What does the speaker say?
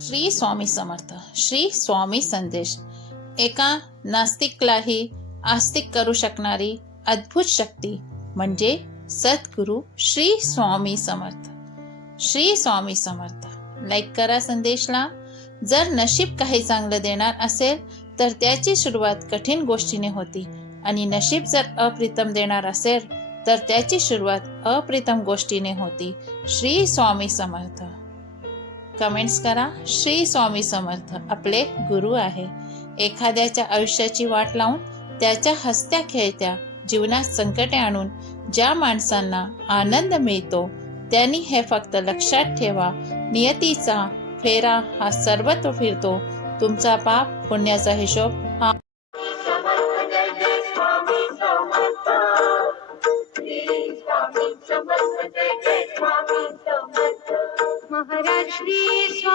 श्री स्वामी समर्थ. श्री स्वामी संदेश. एका नास्तिकलाही आस्तिक करू शकणारी अद्भुत शक्ती म्हणजे सद्गुरू श्री स्वामी समर्थ. श्री स्वामी समर्थ. लाईक करा संदेशला. जर नशीब काही चांगलं देणार असेल तर त्याची सुरुवात कठीण गोष्टीने होती आणि नशीब जर अप्रितम देणार असेल तर त्याची सुरुवात अप्रितम गोष्टीने होती. श्री स्वामी समर्थ. कमेंट्स करा. श्री स्वामी समर्थ आपले गुरु आहे. एखाद्याच्या आयुष्याची वाट लावून त्याच्या हसत्या खेळत्या जीवनात संकटे आणून ज्या माणसांना आनंद मिळतो त्यांनी हे फक्त लक्षात ठेवा, नियतीचा फेरा हा सर्वत्र फिरतो. तुमचा पाप पुण्याचा हिशोब हा महाराज श्री स्वामी